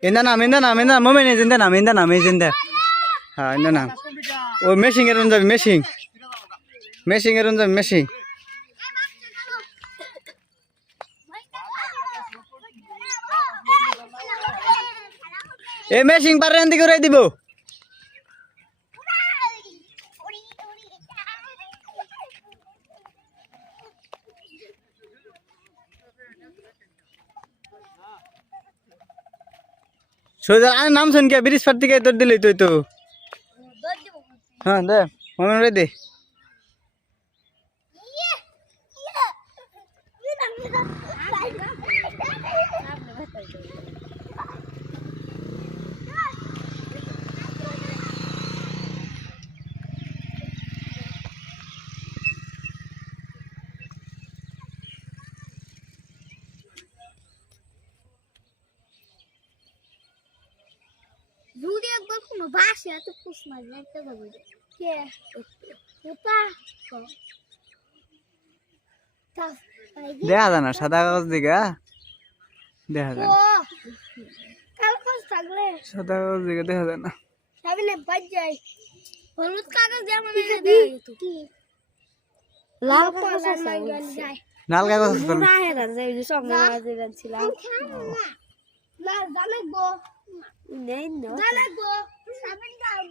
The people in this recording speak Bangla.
Indah momen ini indah ha indah nam oh meshing erun jabi meshing erun jabi meshing meshing paren di kurai dibo সোজা আরে নাম শুন কে ব্রিজ পার থেকে তোর দিলি তুই তো হ্যাঁ দে মনে রে দে যদি একবার কোনো বাসে তো পুষ মাছ একটা যাবে কে ওটা দেখা যায় না সাদা কাগজ দিকে দেখা যায় কাল কাগজ থাকলে সাদা কাগজ দিকে দেখা যায় না সাবিনে বাজ যায় হলুদ কাগজ যেমন কি লাল কাগজ যায় লাল কাগজ না হেরা যায় যে সব না ছিলাম না জানে গো নেই না জানে গো সাবিন দাও